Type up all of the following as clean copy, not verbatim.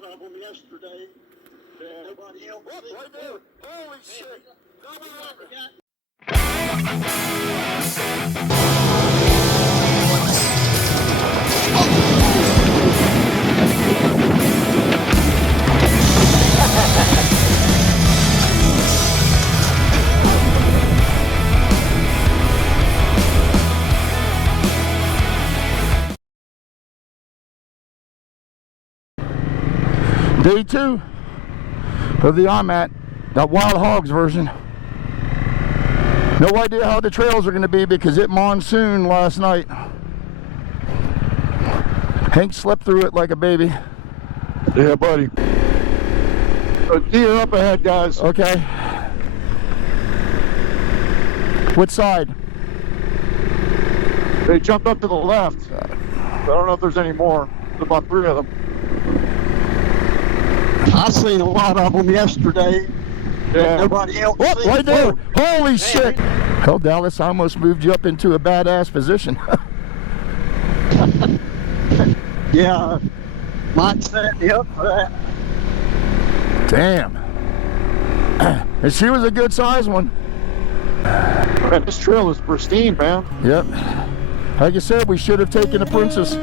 lot of them yesterday. Yeah. Nobody else. Whoop, right there. Holy shit. Day 2 of the IMAT, that Wild Hogs version. No idea how the trails are going to be because it monsooned last night. Hank slept through it like a baby. Yeah, buddy. A deer up ahead, guys. Okay. Which side? They jumped up to the left. I don't know if there's any more. There's about 3 of them. I seen a lot of them yesterday. Yeah. Nobody else. Oh, right there. Holy shit. Hell, Dallas, I almost moved you up into a badass position. Yeah. Might set me up for that. Damn. And she was a good size one. Man, this trail is pristine, man. Yep. Like you said, we should have taken the Princess.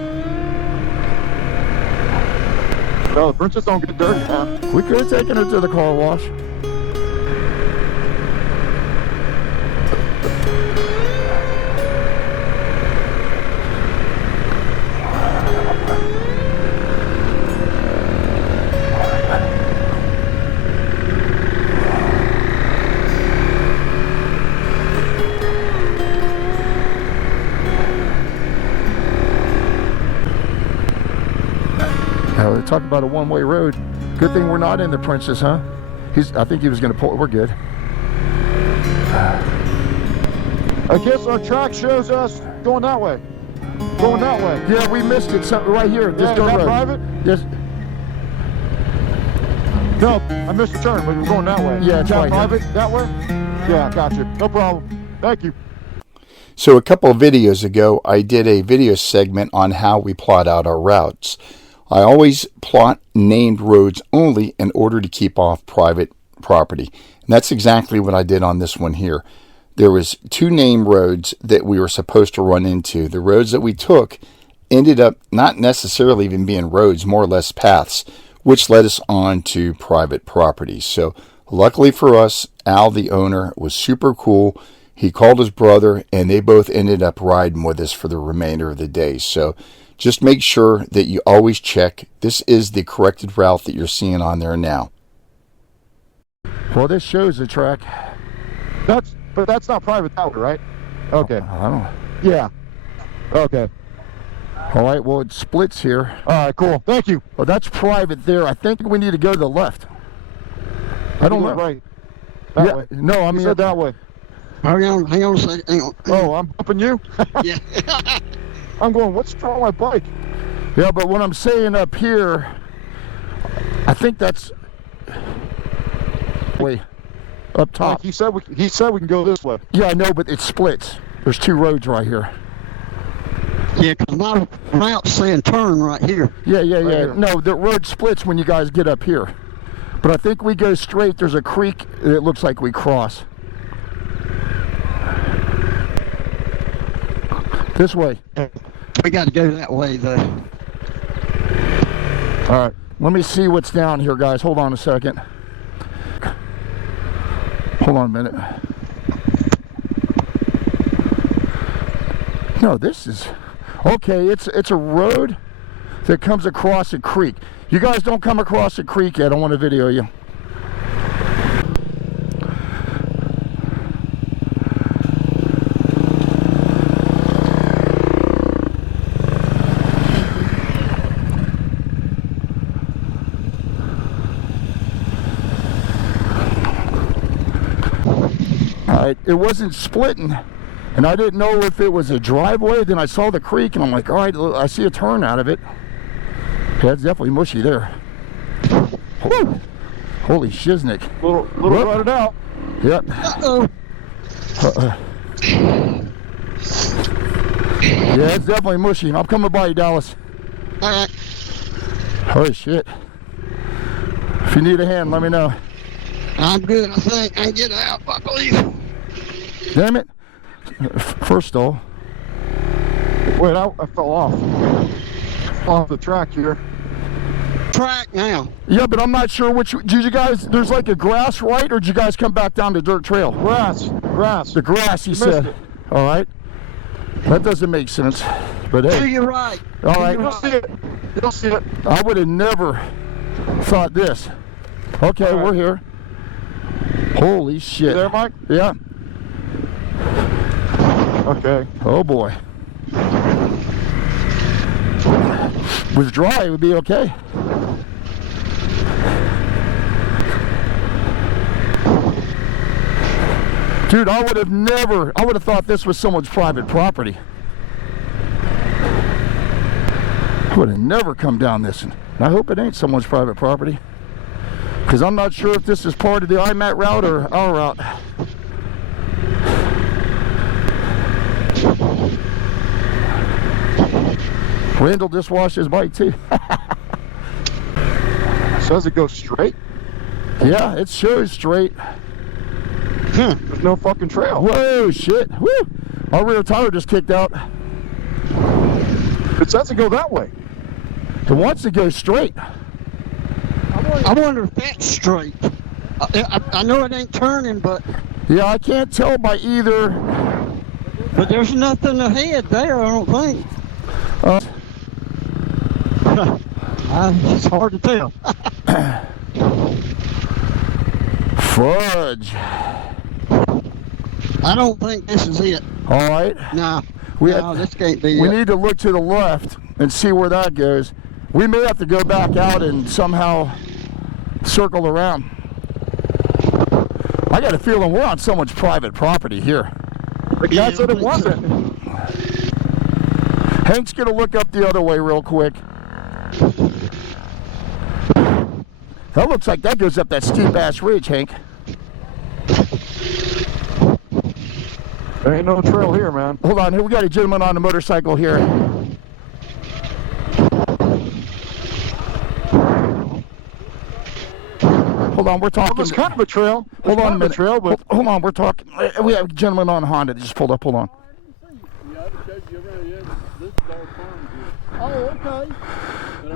No, the Princess don't get dirty, man. We could have taken her to the car wash. Talk about a one-way road. Good thing we're not in the Princess, huh? I think he was going to pull. We're good. I guess our track shows us going that way. Going that way. Yeah, we missed it. Something right here. This Yeah, dirt is that road. private? Yes. No, I missed the turn, but we're going that way. Yeah, it's that right private that way? Yeah, gotcha. No problem. Thank you. So a couple of videos ago, I did a video segment on how we plot out our routes. I always plot named roads only in order to keep off private property. And that's exactly what I did on this one here. There was 2 named roads that we were supposed to run into. The roads that we took ended up not necessarily even being roads, more or less paths, which led us on to private property. So luckily for us, Al, the owner, was super cool. He called his brother, and they both ended up riding with us for the remainder of the day. So just make sure that you always check. This is the corrected route that you're seeing on there now. Well, this shows the track. But that's not private that way, right? Okay. I don't know. Yeah. Okay. All right, well, it splits here. All right, cool. Thank you. Well, that's private there. I think we need to go to the left. I don't know. Right. That Yeah, way. no, I You mean said that way. Hang on a second. Hang on. Oh, I'm bumping you? Yeah. I'm going, what's wrong with my bike? Yeah, but what I'm saying up here, I think that's way up top. Like he said we can go this way. Yeah, I know, but it splits. There's 2 roads right here. Yeah, because my route's saying turn right here. Yeah. here. No, the road splits when you guys get up here. But I think we go straight. There's a creek. It looks like we cross. This way. We got to go that way, though. All right. Let me see what's down here, guys. Hold on a second. Hold on a minute. No, this is... Okay, it's a road that comes across a creek. You guys don't come across a creek yet. I want to video you. It wasn't splitting, and I didn't know if it was a driveway. Then I saw the creek, and I'm like, all right, I see a turn out of it. Yeah, it's definitely mushy there. Whew. Holy shiznick. Little rutted out. Yep. Uh-oh. Yeah, it's definitely mushy. I'm coming by you, Dallas. All right. Holy shit. If you need a hand, let me know. I'm good, I think. I get out, I believe. Damn it. First stall. Wait, I fell off. Off the track here. Track now. Yeah, but I'm not sure which. Did you guys? There's like a grass right, or did you guys come back down the dirt trail? Grass. The grass, he You said. missed All right. That doesn't make sense. But To hey, your right. all right. You'll see it. You'll see it. I would have never thought this. Okay, All right. we're here. Holy shit. You there, Mike? Yeah. Okay. Oh boy. With dry, it would be okay. Dude, I would have thought this was someone's private property. I would have never come down this. And I hope it ain't someone's private property. Because I'm not sure if this is part of the IMAT route or our route. Randall just washed his bike too. Says it goes straight. Yeah, it shows straight. There's no fucking trail. Whoa, shit. Woo! Our rear tire just kicked out. It says to go that way. It wants to go straight. I wonder if that's straight. I know it ain't turning, but Yeah, I can't tell by either. there's nothing ahead there, I don't think. It's hard to tell. Fudge. I don't think this is it. All right. Nah. We No, this can't be We it. need to look to the left and see where that goes. We may have to go back out and somehow circle around. I got a feeling we're on someone's private property here. The guy Yeah, said it I think wasn't. Hank's gonna look up the other way real quick. That looks like that goes up that steep ass ridge, Hank. There ain't no trail here, man. Hold on, here we got a gentleman on a motorcycle here. Hold on, we're Well, talking. there's kind of a trail. Hold on a minute. Trail, but Hold on, we're talking. We have a gentleman on a Honda that just pulled up. Hold on. Yeah, I just showed you around. Yeah, this is our farm here. Oh, okay. But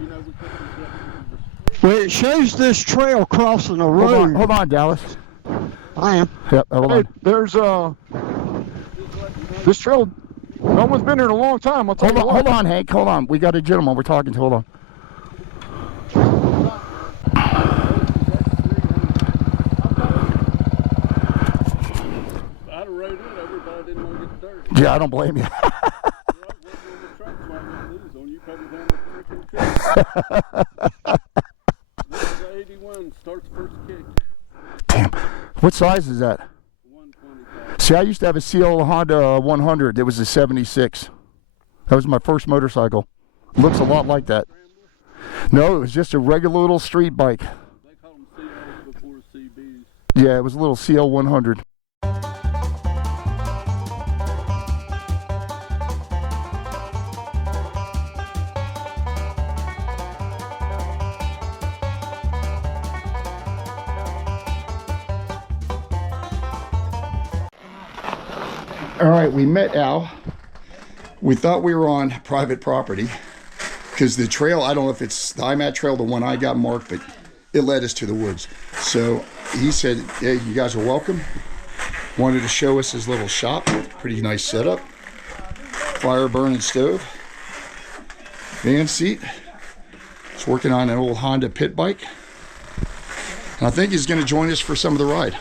you know, we couldn't. Well, it shows this trail crossing a road. Hold on, Dallas. I am. Yep, hold hey, on. there's this trail. No one's been here in a long time. I'll tell you what. Hold on, Hank. Hold on. We got a gentleman we're talking to. Hold on. I'd have rode it over, but I didn't want to get the dirt. Yeah, I don't blame you. Yeah, I was working on the truck, so I didn't lose on you coming down the freaking trail. This is the 81, starts first kick. Damn. What size is that? 125. See, I used to have a CL Honda 100. It was a 76. That was my first motorcycle. Looks a lot like that. No, it was just a regular little street bike. They call them CLs before CBs. Yeah, it was a little CL 100. All right, we met Al. We thought we were on private property because the trail, I don't know if it's the IMAT trail, the one I got marked, but it led us to the woods. So he said, hey, you guys are welcome. Wanted to show us his little shop. Pretty nice setup. Fire burning stove. Van seat. He's working on an old Honda pit bike. And I think he's going to join us for some of the ride.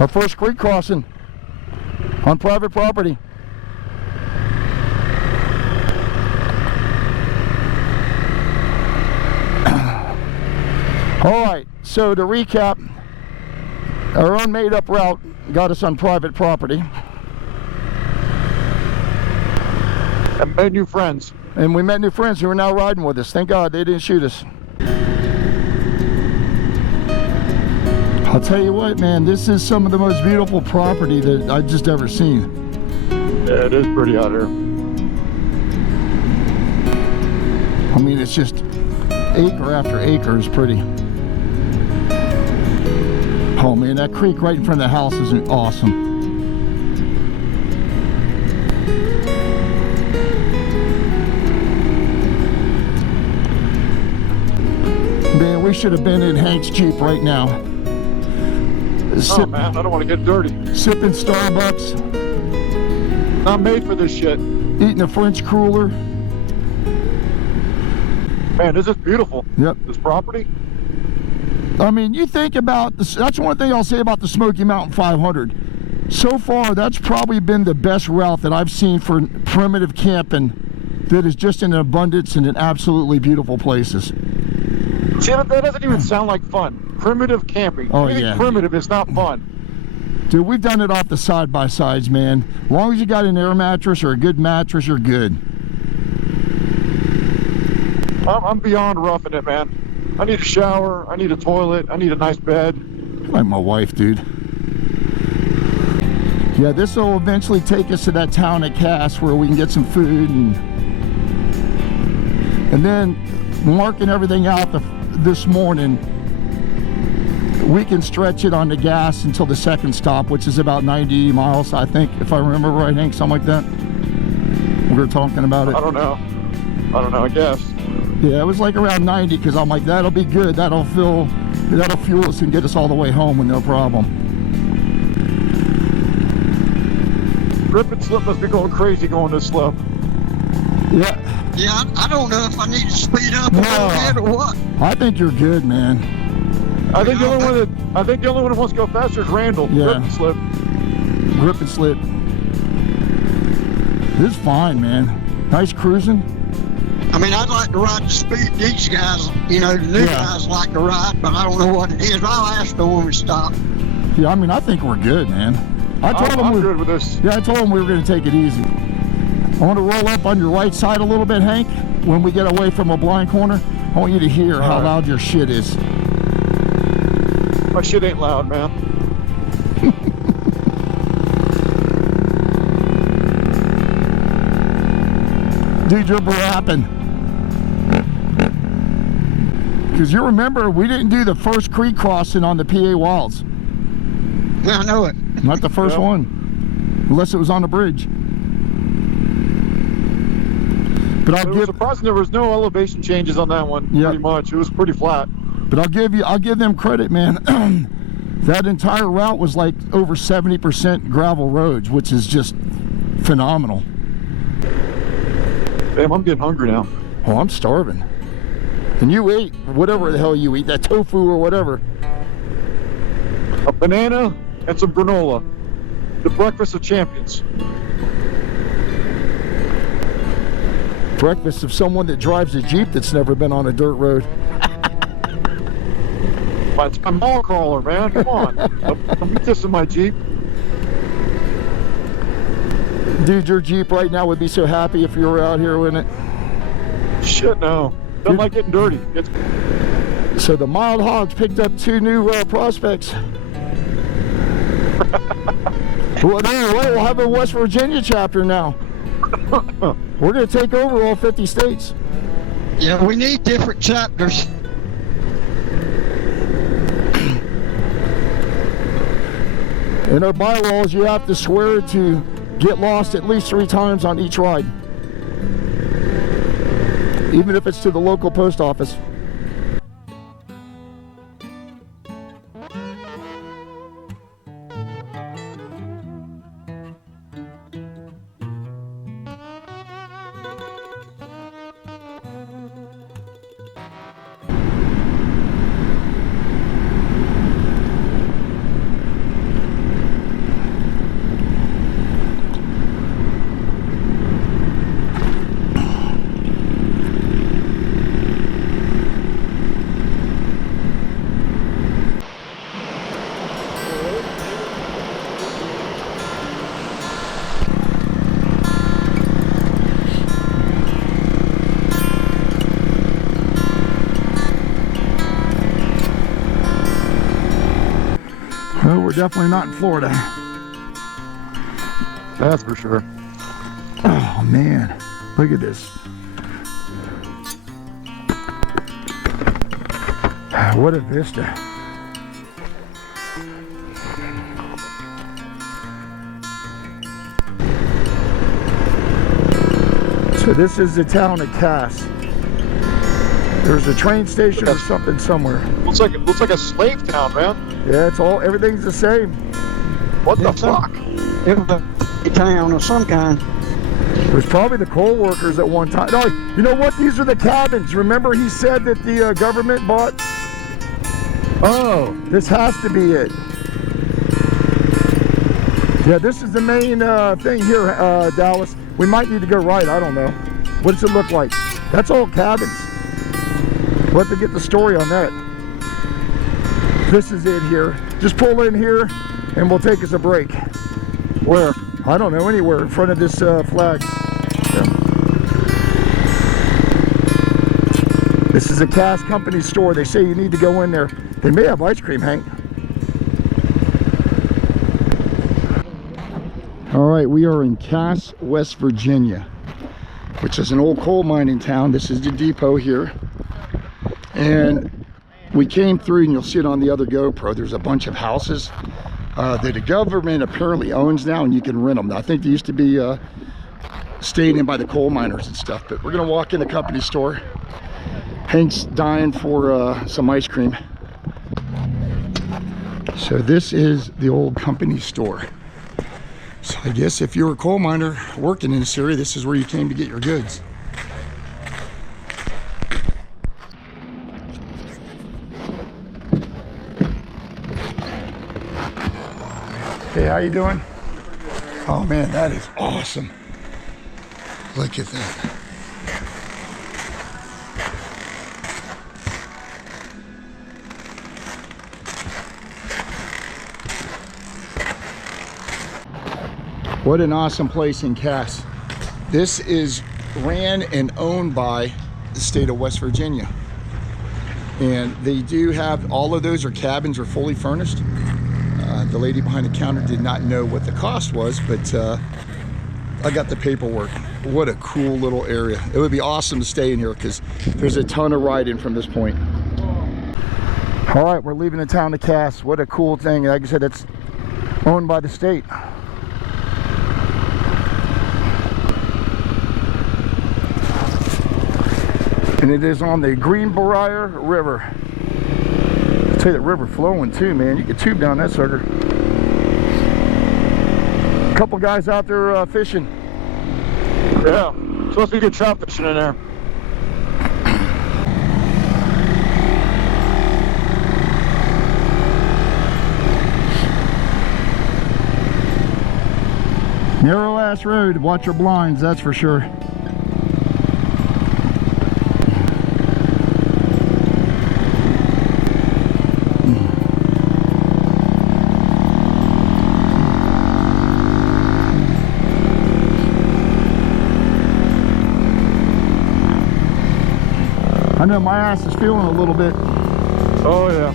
Our first creek crossing on private property. All right, so to recap, our own made-up route got us on private property. And made new friends. And we met new friends who are now riding with us. Thank God they didn't shoot us. I'll tell you what, man, this is some of the most beautiful property that I've just ever seen. Yeah, it is pretty out here. I mean, it's just acre after acre is pretty. Oh man, that creek right in front of the house is awesome. Man, we should have been in Hank's Jeep right now. Oh man, I don't want to get dirty. Sipping Starbucks. Not made for this shit. Eating a French cruller. Man, this is beautiful. Yep. This property. I mean, you think about this. That's one thing I'll say about the Smoky Mountain 500. So far, that's probably been the best route that I've seen for primitive camping that is just in abundance and in absolutely beautiful places. See, that doesn't even sound like fun. Primitive camping. Oh, Anything yeah. primitive is not fun. Dude, we've done it off the side-by-sides, man. As long as you got an air mattress or a good mattress, you're good. I'm beyond roughing it, man. I need a shower. I need a toilet. I need a nice bed. Like my wife, dude. Yeah, this will eventually take us to that town at Cass where we can get some food and then marking everything out this morning, we can stretch it on the gas until the second stop, which is about 90 miles, I think, if I remember right, Hank, something like that. We were talking about it. I don't know, I guess. Yeah, it was like around 90, because I'm like, that'll be good. That'll fuel us and get us all the way home with no problem. Grip and slip must be going crazy going this slow. Yeah. Yeah, I don't know if I need to speed up a little bit or what. I think you're good, man. I think the only one that wants to go faster is Randall. Yeah. Grip and slip. Grip and slip. This is fine, man. Nice cruising. I mean, I'd like to ride the speed these guys, you know, the new guys like to ride, but I don't know what it is. I'll ask them when we stop. Yeah, I mean, I think we're good, man. I'm good with this. Yeah, I told them we were going to take it easy. I want to roll up on your right side a little bit, Hank. When we get away from a blind corner, I want you to hear how loud your shit is. My shit ain't loud, man. Dude, you're rapping. Because you remember, we didn't do the first creek crossing on the PA Wilds. Yeah, I know it. Not the first one. Unless it was on the bridge. But It was surprising there was no elevation changes on that one. Yep. Pretty much, it was pretty flat. But I'll give them credit, man. That entire route was like over 70% gravel roads, which is just phenomenal. Damn, I'm getting hungry now. Oh, I'm starving. And you ate whatever the hell you eat, that tofu or whatever. A banana and some granola. The breakfast of champions. Breakfast of someone that drives a Jeep that's never been on a dirt road. It's my mall crawler, man. Come on. Don't be kissing my Jeep. Dude, your Jeep right now would be so happy if you were out here, wouldn't it? Shit, no. Don't like getting dirty. So the Mild Hogs picked up 2 new prospects. Well, anyway, we'll have a West Virginia chapter now. We're going to take over all 50 states. Yeah, we need different chapters. In our bylaws, you have to swear to get lost at least 3 times on each ride. Even if it's to the local post office. Well, we're definitely not in Florida. That's for sure. Oh man, look at this. What a vista. So this is the town of Cass. There's a train station or something somewhere. Looks like a slave town, man. Yeah, everything's the same. What the fuck? It was a town of some kind. It was probably the coal workers at one time. No, you know what? These are the cabins. Remember he said that the government bought? Oh, this has to be it. Yeah, this is the main thing here, Dallas. We might need to go right. I don't know. What does it look like? That's all cabins. We'll have to get the story on that. This is it here. Just pull in here and we'll take us a break. Where? I don't know, anywhere in front of this flag. Yeah. This is a Cass Company store. They say you need to go in there. They may have ice cream, Hank. All right, we are in Cass, West Virginia, which is an old coal mining town. This is the depot here. And we came through, and you'll see it on the other GoPro. There's a bunch of houses that the government apparently owns now, and you can rent them. I think they used to be stayed in by the coal miners and stuff, but we're gonna walk in the company store. Hank's dying for some ice cream. So this is the old company store. So I guess if you're a coal miner working in this area, this is where you came to get your goods. Hey, how you doing? Oh man, that is awesome. Look at that. What an awesome place in Cass. This is ran and owned by the state of West Virginia. And they do have, all of those are cabins are fully furnished. The lady behind the counter did not know what the cost was, but I got the paperwork. What a cool little area. It would be awesome to stay in here because there's a ton of riding from this point. All right, we're leaving the town of Cass. What a cool thing. Like I said, it's owned by the state. And it is on the Greenbrier River. I'll tell you, that river flowing too, man. You can tube down that sucker. A couple guys out there fishing. Yeah, supposed to be good trout fishing in there. Narrow ass road. Watch your blinds, that's for sure. I know my ass is feeling a little bit. Oh yeah.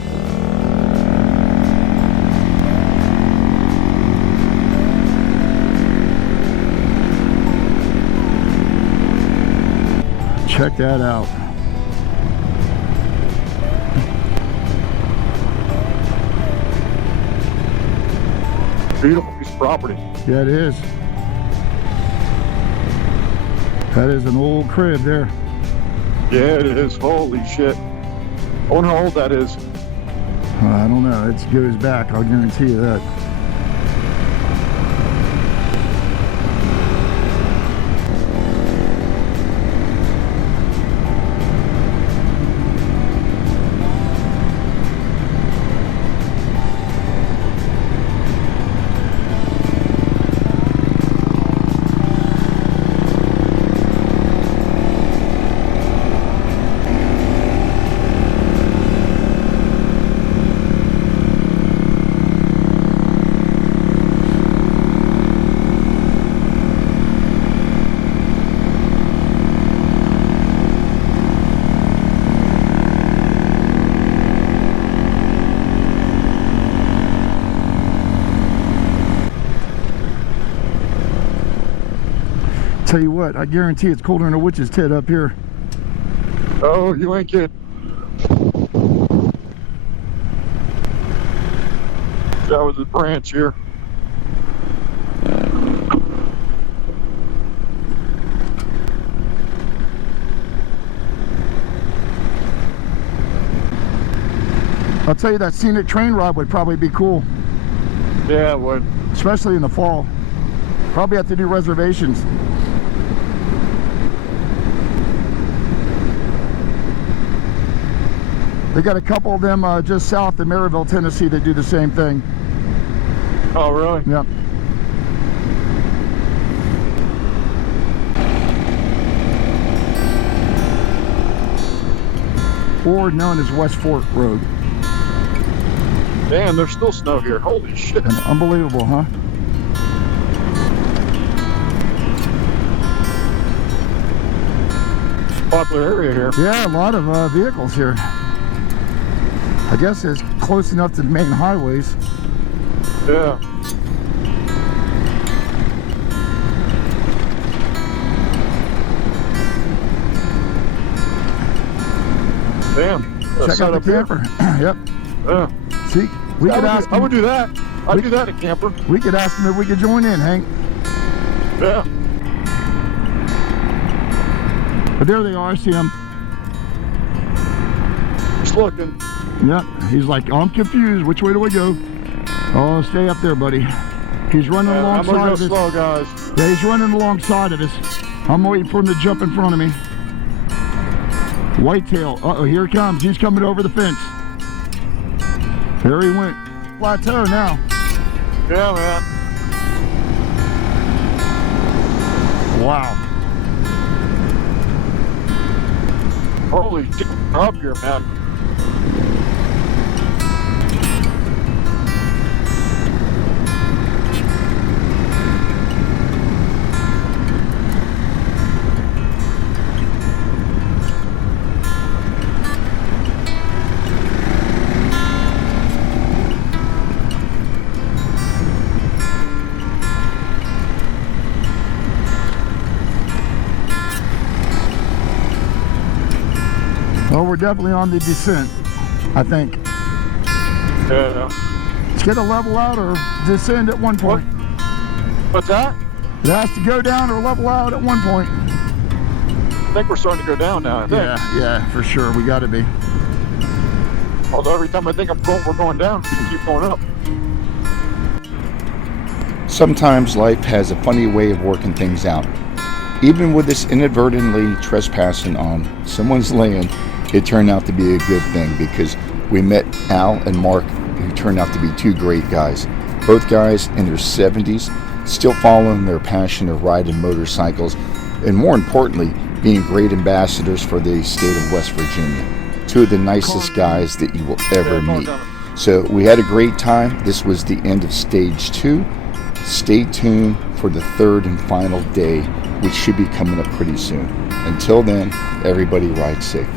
Check that out. Beautiful piece of property. Yeah, it is. That is an old crib there. Yeah, it is. Holy shit. I wonder how old that is. I don't know. It goes back. I'll guarantee you that. Tell you what, I guarantee it's colder than a witch's tit up here. Oh, you ain't kidding. That was a branch here. I'll tell you, that scenic train ride would probably be cool, Yeah, it would. especially in the fall. Probably have to do reservations. They got a couple of them just south of Maryville, Tennessee that do the same thing. Oh, really? Yep. Or known as West Fork Road. Damn, there's still snow here. Holy shit. Unbelievable, huh? Popular area here. Yeah, a lot of vehicles here. I guess it's close enough to the main highways. Yeah. Damn. Check out the camper. Yep. Yeah. See, we could ask I him, would do that. I'd do that at camper. we could ask him if we could join in, Hank. Yeah. But there they are. I see them. Just looking. Yep. He's like, I'm confused. Which way do I go? Oh, stay up there, buddy. He's running I'm alongside gonna of go us. slow, guys. Yeah, he's running alongside of us. I'm waiting for him to jump in front of me. Whitetail. Uh-oh, here he comes. He's coming over the fence. There he went. Plateau now. Yeah, man. Wow. Holy shit. Up here, man. Well, we're definitely on the descent, I think. Yeah. It's going to level out or descend at one point. What's that? It has to go down or level out at one point. I think we're starting to go down now, I think. Yeah, for sure. We got to be. Although every time I think we're going down, we keep going up. Sometimes life has a funny way of working things out. Even with us inadvertently trespassing on someone's land, it turned out to be a good thing because we met Al and Mark, who turned out to be two great guys. Both guys in their 70s, still following their passion of riding motorcycles, and more importantly, being great ambassadors for the state of West Virginia. Two of the nicest guys that you will ever meet. So we had a great time. This was the end of stage 2. Stay tuned for the third and final day, which should be coming up pretty soon. Until then, everybody ride safe.